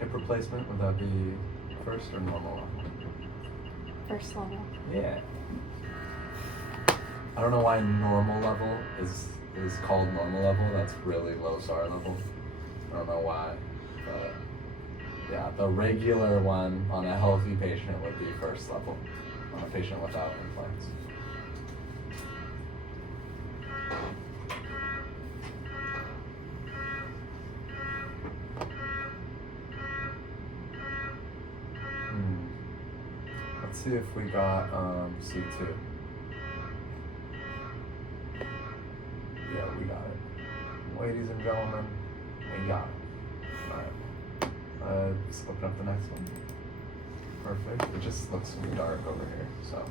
hip replacement, would that be first or normal level? First level. Yeah. I don't know why normal level is called normal level. That's really low SAR level. I don't know why, but yeah, the regular one on a healthy patient would be first level, on a patient without implants. Let's see if we got C2. Yeah, we got it. Ladies and gentlemen, we got it. Alright. Let's open up the next one. Perfect. It just looks dark over here. So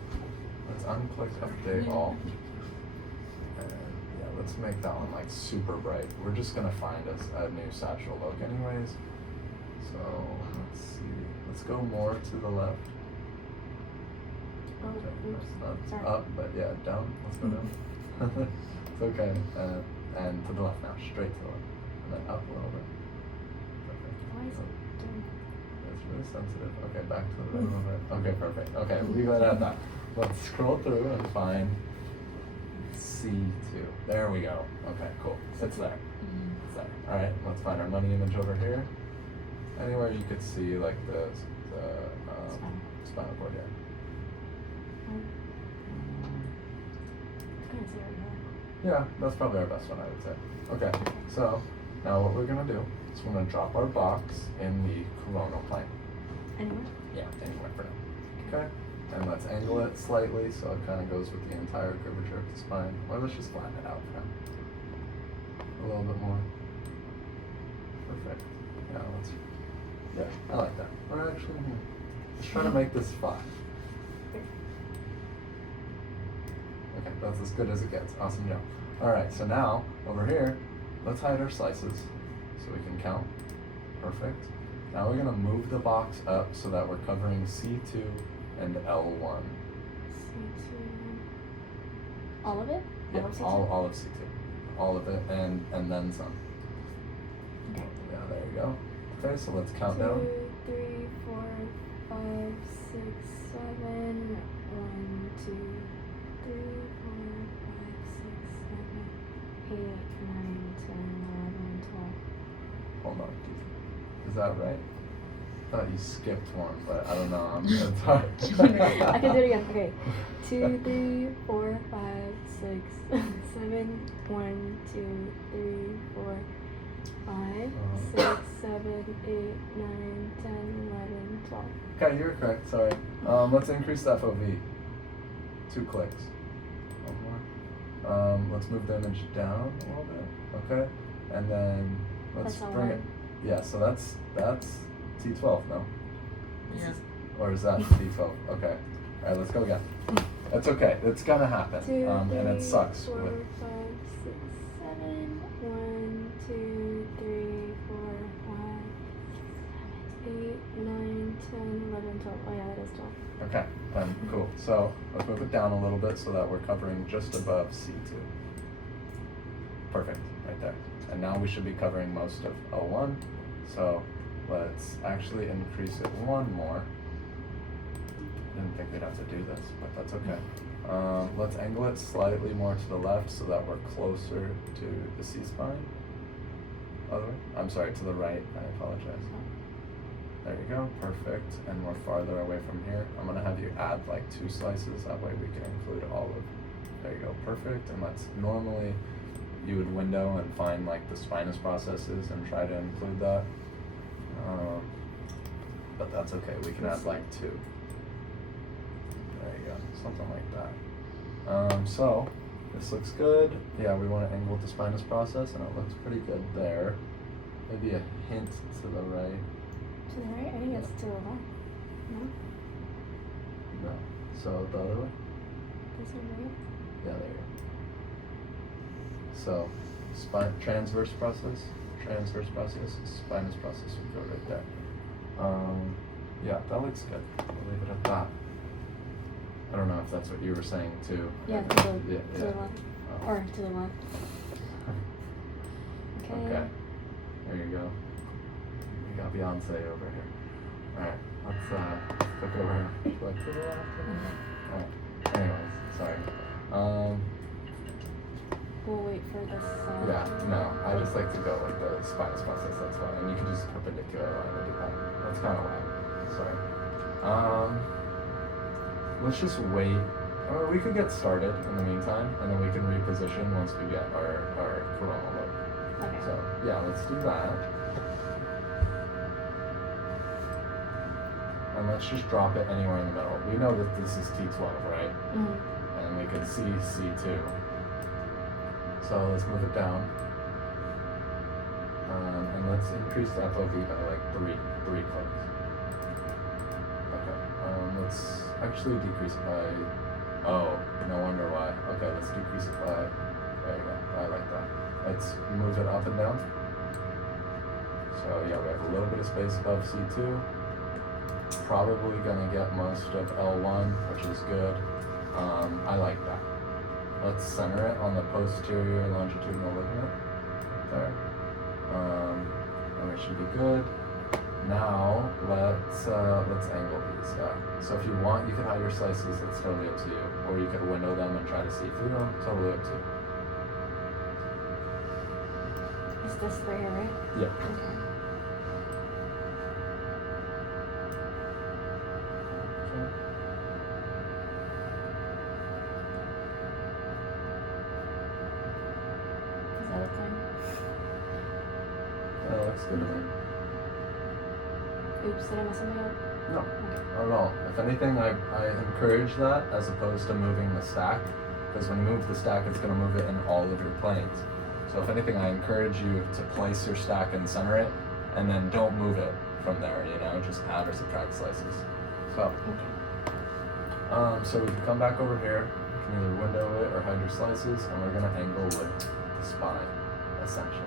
let's unclick update all. And yeah, let's make that one like super bright. We're just gonna find us a new satchel look anyways. So let's see. Let's go more to the left. Oh, oops. Not Sorry. up, but yeah, down. Let's go down. It's okay. And to the left now, straight to the left. And then up a little bit. Perfect. Why is it doing? It's really sensitive. Okay, back to the right a little bit. Okay, perfect. Okay, leave it at that. Let's scroll through and find C2. There we go. Okay, cool. It's there. It's there. Alright, let's find our money image over here. Anywhere you could see like the spinal cord here. Yeah, that's probably our best one, I would say. Okay, so now what we're gonna do is we're gonna drop our box in the coronal plane. Anywhere? Yeah, anywhere for now. Okay, and let's angle it slightly so it kind of goes with the entire curvature of the spine. Or let's just flatten it out for now. A little bit more. Perfect. Yeah, I like that. We're actually just trying to make this flat. Okay, that's as good as it gets. Awesome job. Alright, so now, over here, let's hide our slices so we can count. Perfect. Now we're going to move the box up so that we're covering C2 and L1. C2. All of it? Yeah, All of C2? all of C2. All of it, and then some. Okay. Yeah, there you go. Okay, so let's count 2, down. 3, 4, 5, 6, 7. 1, 2, 3, 4, 5, 6, 7, 8, 9, 10, 11, 12. Hold on. Is that right? I thought you skipped one, but I don't know. It's hard. I can do it again. Okay. 2, 3, 4, 5, 6, 7. 1, 2, 3, 4, 5, 6, 7, 8, 9, 10, 11, 12. Okay, you're correct. Sorry. Let's increase the FOV. 2 clicks. One more. Let's move the image down a little bit. Okay, and then let's That's bring L1. it. Yeah. So that's T12, no? Yeah. Or is that T12? Okay. All right, let's go again. That's okay. It's gonna happen. 2, And it 3, sucks. 4, 5, 6, 7. 1, 2, 3, 4, 5, 6, 7, 8, 9, 10, 11, 12. Oh yeah, that is 12. Okay, then cool. So let's move it down a little bit so that we're covering just above C2. Perfect, right there. And now we should be covering most of L1. So let's actually increase it one more. Didn't think we'd have to do this, but that's okay. Let's angle it slightly more to the left so that we're closer to the C-spine. Other way? I'm sorry, to the right. I apologize. There you go, perfect. And we're farther away from here. I'm gonna have you add like 2 slices. That way we can include all of. There you go, perfect. And let's normally you would window and find like the spinous processes and try to include that. But that's okay. We can add like 2. There you go, something like that. So this looks good. Yeah, we want to angle the spinous process, and it looks pretty good there. Maybe a hint to the right. To the right? I think it's to the left. No? No. So the other way? This one right? Yeah, there you go. So transverse process, spinous process would go right there. Yeah, that looks good. We'll leave it at that. I don't know if that's what you were saying too. Yeah, to the left. Or to the left. Okay. Okay. There you go. You got got Beyonce over here. Alright, let's click over. Click to the left. Alright. Anyways, sorry. We'll wait for the sun. Yeah, no, I just like to go with the spinous process, that's why. And you can just perpendicular line and do that. That's kind of why. Sorry. Let's just wait. Or we could get started in the meantime, and then we can reposition once we get our coronal look. Okay. So, yeah, let's do that. And let's just drop it anywhere in the middle. We know that this is T12, right? Mm-hmm. And we can see C2. So let's move it down. And let's increase the FOV by like three clicks. Okay. Let's actually decrease it by, oh, no wonder why. Okay, let's decrease it by, there you go. I like that. Let's move it up and down. So yeah, we have a little bit of space above C2. Probably gonna get most of L1, which is good. I like that. Let's center it on the posterior longitudinal ligament, there. And we should be good. Now let's angle these. Yeah. So if you want, you can hide your slices. That's totally up to you. Or you could window them and try to see through them. Totally up to you. Is this for you, right? Yeah. Okay. That looks good to me. Oops, did I mess something up? No, Okay. not at all. If anything, I encourage that as opposed to moving the stack, because when you move the stack, it's going to move it in all of your planes. So if anything, I encourage you to place your stack and center it, and then don't move it from there, you know, just add or subtract slices. So, so we can come back over here, you can either window it or hide your slices, and we're going to angle with the spine, essentially.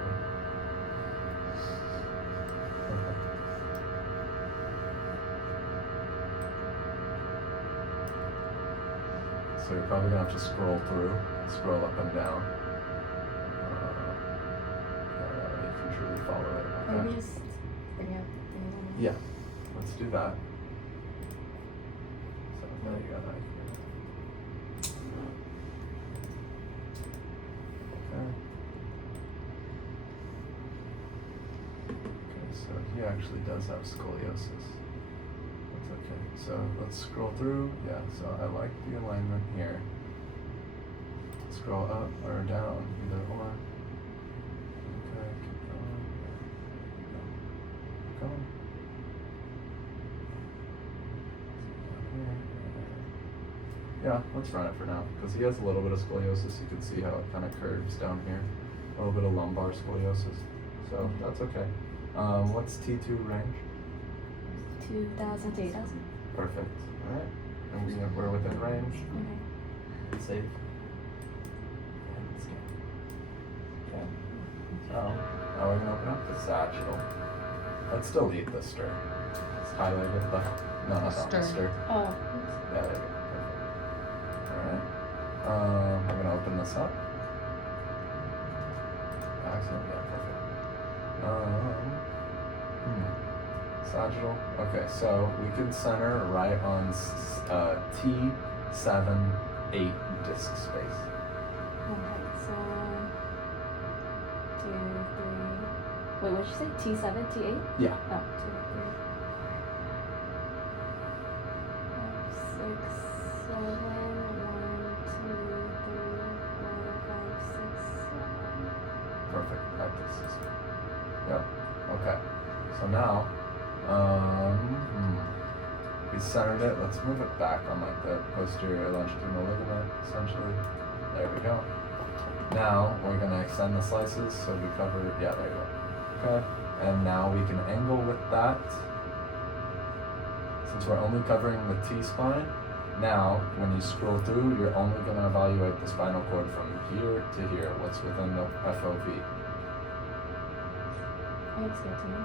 So you're probably gonna have to scroll up and down. You can truly follow it. Okay. Maybe just bring it up. Yeah, let's do that. So there you go. Now you can okay. Okay, so he actually does have scoliosis. That's okay. So let's scroll through. Yeah, so I like the alignment here. Scroll up or down, either or. Okay, keep going. Keep going. Yeah, let's run it for now, because he has a little bit of scoliosis. You can see how it kind of curves down here. A little bit of lumbar scoliosis. So that's okay. What's T2 range? 2,000 to 8,000. Perfect. All right. And we're within range. Okay. Safe. Okay. So now we're gonna open up the sagittal. Let's delete the stir. It's highlighted, but no, not that one. Stir. Oh. Yeah, there we go. Perfect. All right. I'm gonna open this up. Excellent. Yeah, perfect. Sagittal. Okay, so we can center right on T7-8 disc space. Okay, so 2, 3. Wait, what did you say? T7, T8? Yeah. Oh, 2, 3, 5, 6, 7. 1, 2, 3, 4, 5, 6, 7. Perfect. That disc is. Yep. Okay. So now, we centered it. Let's move it back on like the posterior longitudinal ligament, essentially. There we go. Now we're gonna extend the slices so we cover. Yeah, there you go. Okay. And now we can angle with that. Since we're only covering the T-spine, now when you scroll through, you're only gonna evaluate the spinal cord from here to here. What's within the FOV. Looks good to me.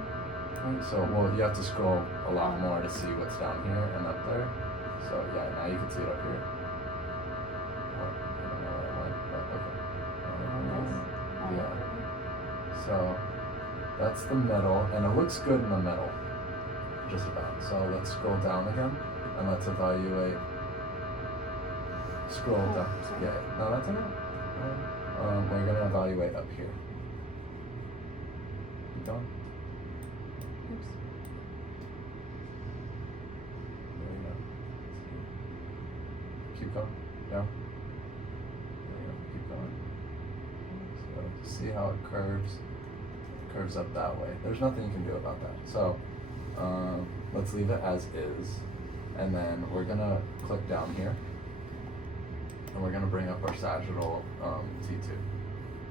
So, well, you have to scroll a lot more to see what's down here and up there. So, yeah, now you can see it up here. Oh, I don't know where I went, but okay. Yeah. So, That's the middle, and it looks good in the middle, just about. So let's scroll down again, and let's evaluate. Scroll down. Sorry. Yeah, no, that's enough. We're gonna evaluate up here. Keep going. Oops. There you go. Keep going. Down. There you go. Keep going. So see how it curves. It curves up that way. There's nothing you can do about that. So let's leave it as is, and then we're gonna click down here. And we're gonna bring up our sagittal T2.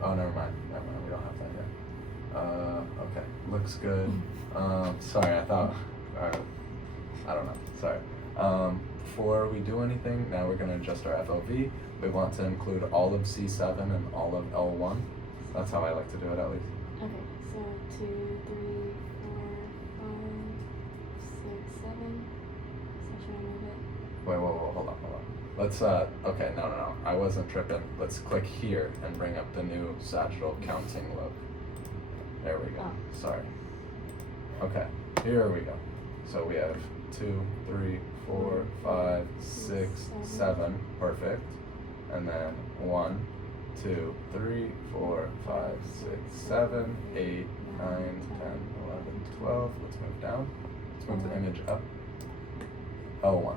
Oh, never mind. We don't have that yet. Okay, looks good. Sorry, I thought. I don't know. Sorry. Before we do anything, now we're gonna adjust our FOV. We want to include all of C7 and all of L1. That's how I like to do it, at least. Okay, so 2, 3, 4, 5, 6, 7. So should I move it? Wait, hold on. Let's, okay, no. I wasn't tripping. Let's click here and bring up the new sagittal counting look. There we go. Oh. Sorry. Okay, here we go. So we have 2, 3, 4, 5, 6, 7. Perfect. And then 1, 2, 3, 4, 5, 6, 7, 8, 9, 10, 11, 12. Let's move down. Let's move the image up. L1.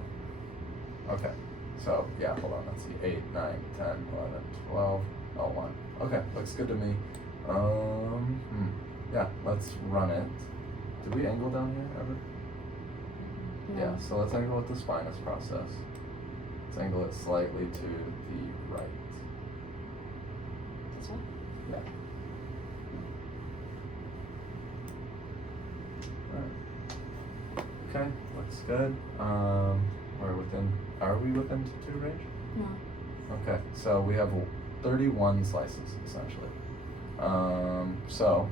Okay. So, yeah, hold on, let's see, 8, 9, 10, 11, 12, L1. Okay, looks good to me. Yeah, let's run it. Did we angle down here ever? No. Yeah, so let's angle with the spinous process. Let's angle it slightly to the right. This way? Yeah. Alright. Okay, looks good. Are we within T2 range? No. Okay, so we have 31 slices, essentially. So,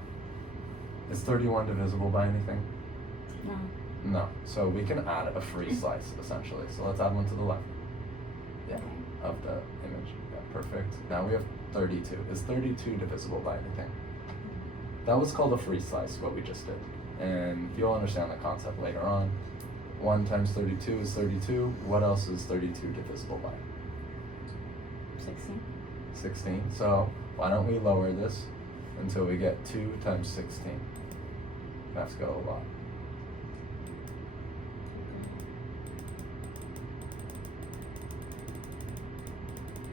is 31 divisible by anything? No. No, so we can add a free slice, essentially. So let's add one to the left. Yeah, Okay. of the image. Yeah, perfect. Now we have 32. Is 32 divisible by anything? That was called a free slice, what we just did. And you'll understand the concept later on. 1 times 32 is 32. What else is 32 divisible by? 16. 16. So why don't we lower this until we get 2 times 16? That's go a lot.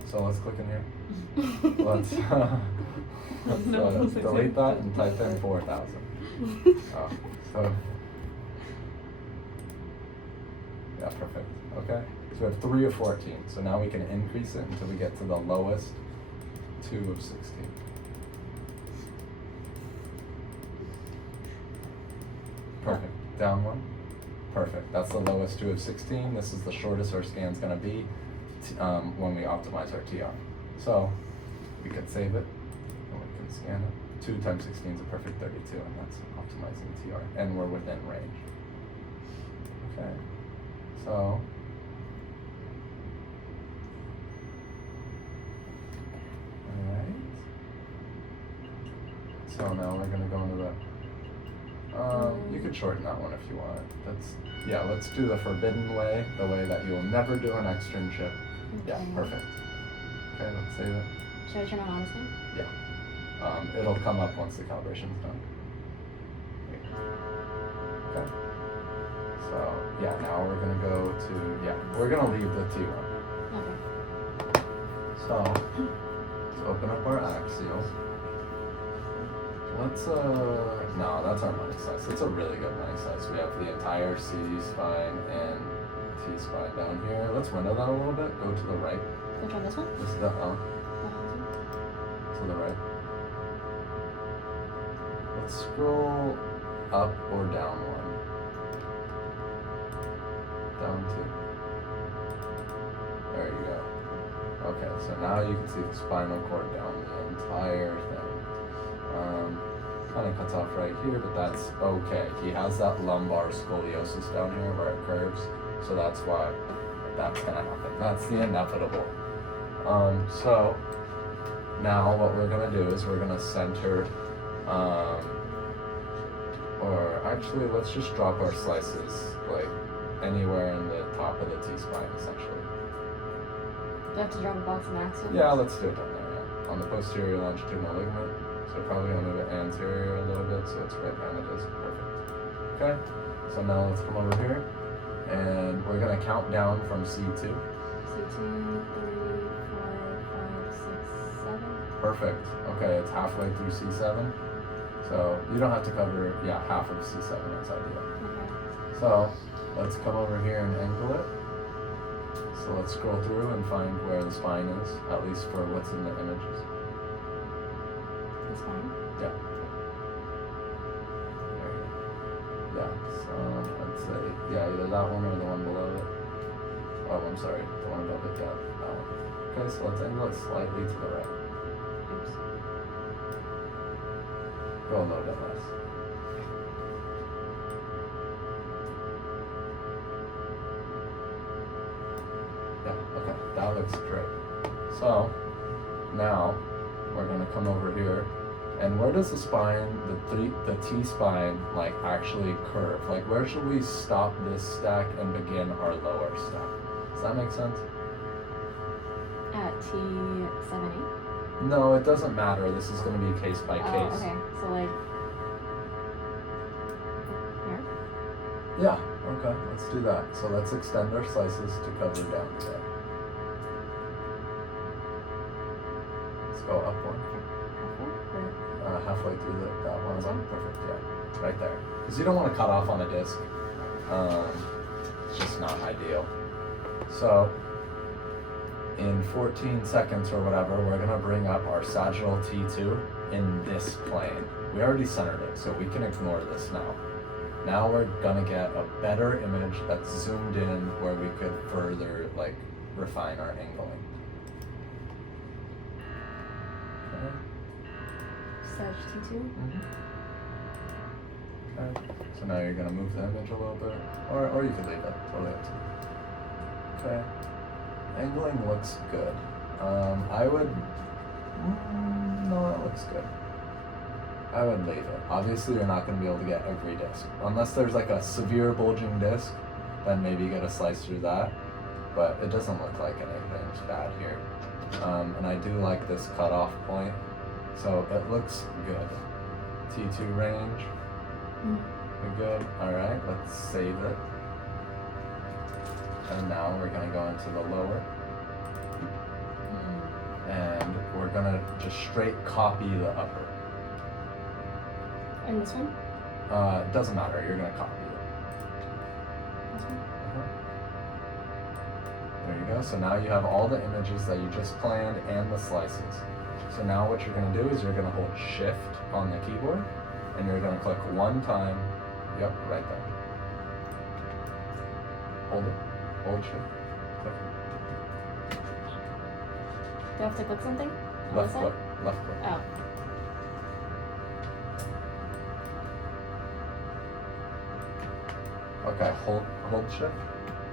So let's click in here. Let's delete that and type in 4,000. Oh, so yeah, perfect. Okay, so we have 3 of 14. So now we can increase it until we get to the lowest 2 of 16. Perfect. Down 1. Perfect. That's the lowest 2 of 16. This is the shortest our scan's gonna be when we optimize our TR. So we can save it and we can scan it. 2 times 16 is a perfect 32, and that's optimizing TR, and we're within range. Okay, so alright. So now we're gonna go into the you could shorten that one if you want. Let's do the forbidden way, the way that you'll never do an externship. Okay. Yeah, perfect. Okay, let's save it. Should I turn on auto scan? Yeah. It'll come up once the calibration's done. Okay. So, yeah, now we're gonna go to, we're gonna leave the T1. Okay. So, let's open up our axial. Let's, no, that's our money slice. It's a really good money slice. We have the entire C spine and T spine down here. Let's window that a little bit. Go to the right. Which one, this one? This is the L. To the right. Let's scroll up or down 1. Down 2. There you go. Okay, so now you can see the spinal cord down the entire thing. Kind of cuts off right here, but that's okay. He has that lumbar scoliosis down here where it curves, so that's why that's gonna happen. That's the inevitable. So now what we're gonna do is we're gonna center actually, let's just drop our slices like anywhere in the top of the T-spine, essentially. Do I have to drop a box of axis? Yeah, let's do it down there, yeah. On the posterior longitudinal ligament. So we're probably gonna move it anterior a little bit so it's right behind the disc. Perfect. Okay, so now let's come over here and we're gonna count down from C2. C2, 3, 4, 5, 6, 7. Perfect. Okay, it's halfway through C7. So you don't have to cover, yeah, half of C7, that's ideal. Okay. So let's come over here and angle it. So let's scroll through and find where the spine is, at least for what's in the images. The spine? Yeah. There you go. Yeah, so I'd say, yeah, either that one or the one below it. Oh, I'm sorry, the one above it, yeah, that one. Okay, so let's angle it slightly to the right. Oops. Go a little bit less. Yeah, okay, that looks great. So, now, we're gonna come over here, and where does the spine, the T-spine, like, actually curve? Like, where should we stop this stack and begin our lower stack? Does that make sense? At T7, 8? No, it doesn't matter. This is gonna be case by case. Oh, okay. So, like, here? Yeah, okay, let's do that. So let's extend our slices to cover down there. Let's go up one. Halfway through that one. This one? Perfect, yeah. Right there. Because you don't want to cut off on a disc. It's just not ideal. So, in 14 seconds or whatever, we're going to bring up our sagittal T2 in this plane. We already centered it, so we can ignore this now. Now we're gonna get a better image that's zoomed in where we could further like refine our angling. Okay. Sag T2? Mm-hmm. Okay. So now you're gonna move the image a little bit, or you could leave it, totally up to you. Okay. Angling looks good. I would, no, it looks good. I would leave it. Obviously, you're not going to be able to get every disc. Unless there's like a severe bulging disc, then maybe you get a slice through that. But it doesn't look like anything's bad here. And I do like this cutoff point. So it looks good. T2 range. We're good. Alright, let's save it. And now we're going to go into the lower. And we're going to just straight copy the upper. And this one? It doesn't matter, you're gonna copy it. This one? There you go, so now you have all the images that you just planned and the slices. So now what you're gonna do is you're gonna hold shift on the keyboard and you're gonna click one time, yep, right there. Hold it, hold shift, click. Do I have to click something? On Left this side? click, left click. Oh. Okay, hold shift,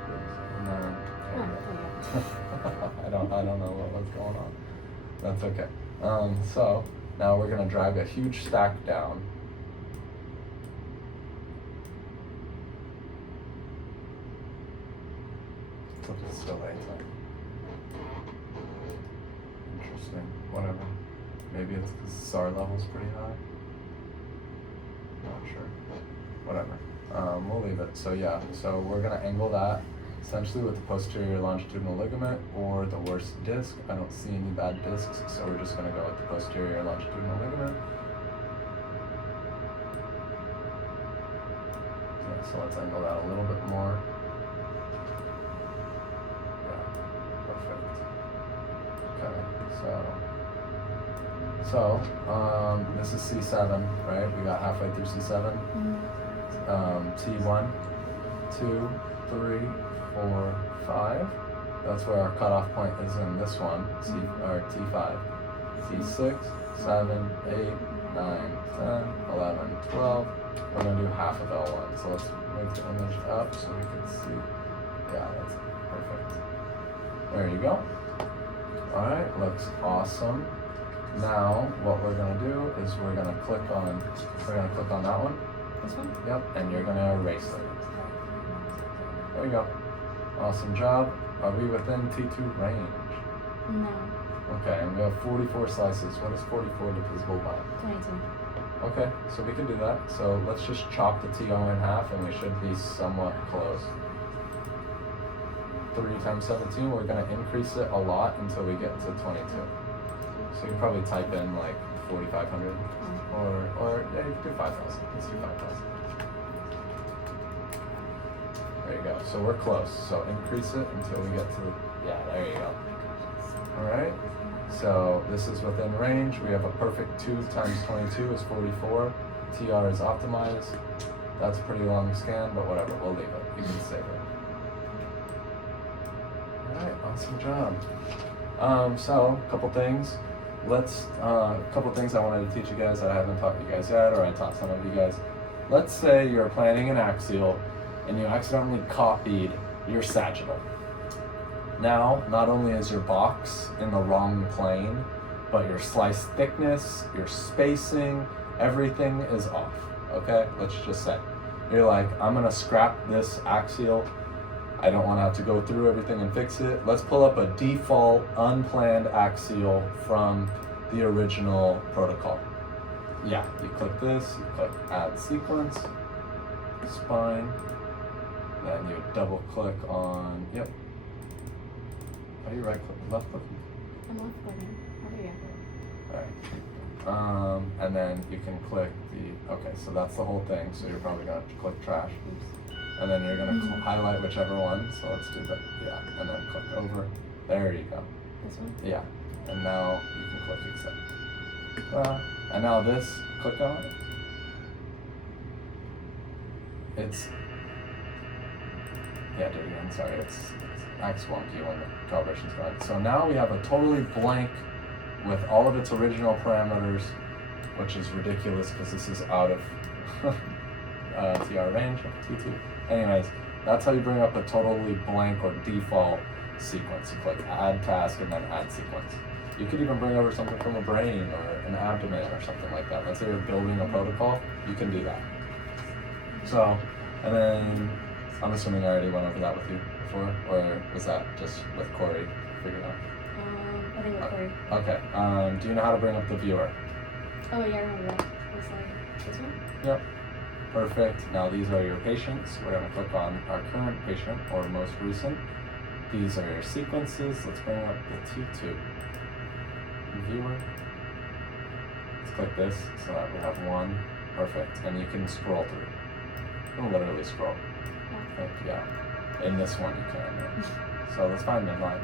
please. And then, there you go. I don't know what's going on. That's okay. So now we're gonna drag a huge stack down. So it's still 8 time. Interesting. Whatever. Maybe it's because SAR level's pretty high. Not sure. Whatever. We'll leave it. So yeah, so we're gonna angle that essentially with the posterior longitudinal ligament or the worst disc. I don't see any bad discs, so we're just gonna go with the posterior longitudinal ligament. Yeah, so let's angle that a little bit more. Yeah, perfect. Okay, so this is C7, right? We got halfway through C7. T1, 2, 3, 4, 5. That's where our cutoff point is in this one, or T5. T6, 7, 8, 9, 10, 11, 12. We're going to do half of L1. So let's move the image up so we can see. Yeah, that's perfect. There you go. Alright, looks awesome. Now, what we're going to do is we're going to click on that one. This one? Yep, and you're gonna erase it. There you go. Awesome job. Are we within T2 range? No. Okay, and we have 44 slices. What is 44 divisible by? 22. Okay, so we can do that. So let's just chop the TO in half and we should be somewhat close. 3 times 17, we're gonna increase it a lot until we get to 22. So you can probably type in like 4,500 or yeah, you can do 5,000. Let's do 5,000. There you go. So we're close. So increase it until we get to, yeah, there you go. All right. So this is within range. We have a perfect 2 times 22 is 44. TR is optimized. That's a pretty long scan, but whatever, we'll leave it. You can save it. All right, awesome job. So a couple things. A couple things I wanted to teach you guys that I haven't taught you guys yet, or I taught some of you guys. Let's say you're planning an axial and you accidentally copied your sagittal. Now, not only is your box in the wrong plane, but your slice thickness, your spacing, everything is off, okay? Let's just say. You're like, I'm gonna scrap this axial. I don't wanna have to go through everything and fix it. Let's pull up a default unplanned axial from the original protocol. Yeah, you click this, you click add sequence, spine, then you double click on, yep. Are you right click, left clicking? I'm left clicking. How do you? Alright. And then you can click the, okay, so that's the whole thing. So you're probably gonna click trash. Oops. And then you're gonna highlight whichever one. So let's do that, yeah. And then click over. There you go. This one? Yeah. And now you can click accept. And now this, click on it. It's, yeah, do it again, sorry, it's acts wonky when the calibration's going. So now we have a totally blank with all of its original parameters, which is ridiculous because this is out of TR range, T2. Anyways, that's how you bring up a totally blank or default sequence. You click add task and then add sequence. You could even bring over something from a brain or an abdomen or something like that. Let's say you're building a protocol, you can do that. So, and then I'm assuming I already went over that with you before, or was that just with Corey figured out? I think with Corey. Okay. Do you know how to bring up the viewer? Oh yeah, I remember that. It's like this one? Yep. Perfect. Now these are your patients. We're going to click on our current patient or most recent. These are your sequences. Let's bring up the T2 viewer. Let's click this so that we have one. Perfect. And you can scroll through. You can literally scroll. Yeah. In this one you can. Yeah. So let's find midline.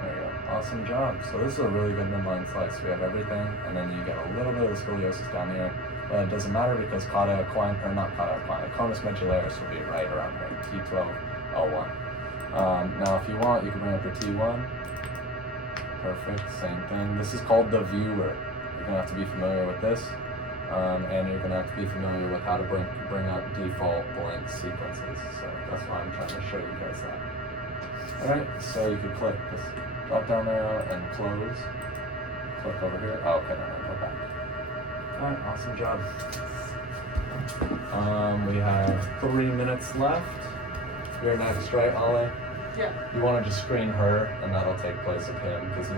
There you go. Awesome job. So this is a really good midline slice. We have everything, and then you get a little bit of the scoliosis down here, but it doesn't matter because cauda equina, or not cauda equina, conus medullaris will be right around here, T12, L1. Now if you want, you can bring up your T1. Perfect, same thing. This is called the viewer. You're gonna have to be familiar with this, and you're gonna have to be familiar with how to bring up default blank sequences. So that's why I'm trying to show you guys that. Alright, so you can click this drop down arrow and close. Click over here. Oh, okay, no, go back. Alright, awesome job. We have 3 minutes left. You're next, right, Ale? Yeah. You want to just screen her, and that'll take place of him because he's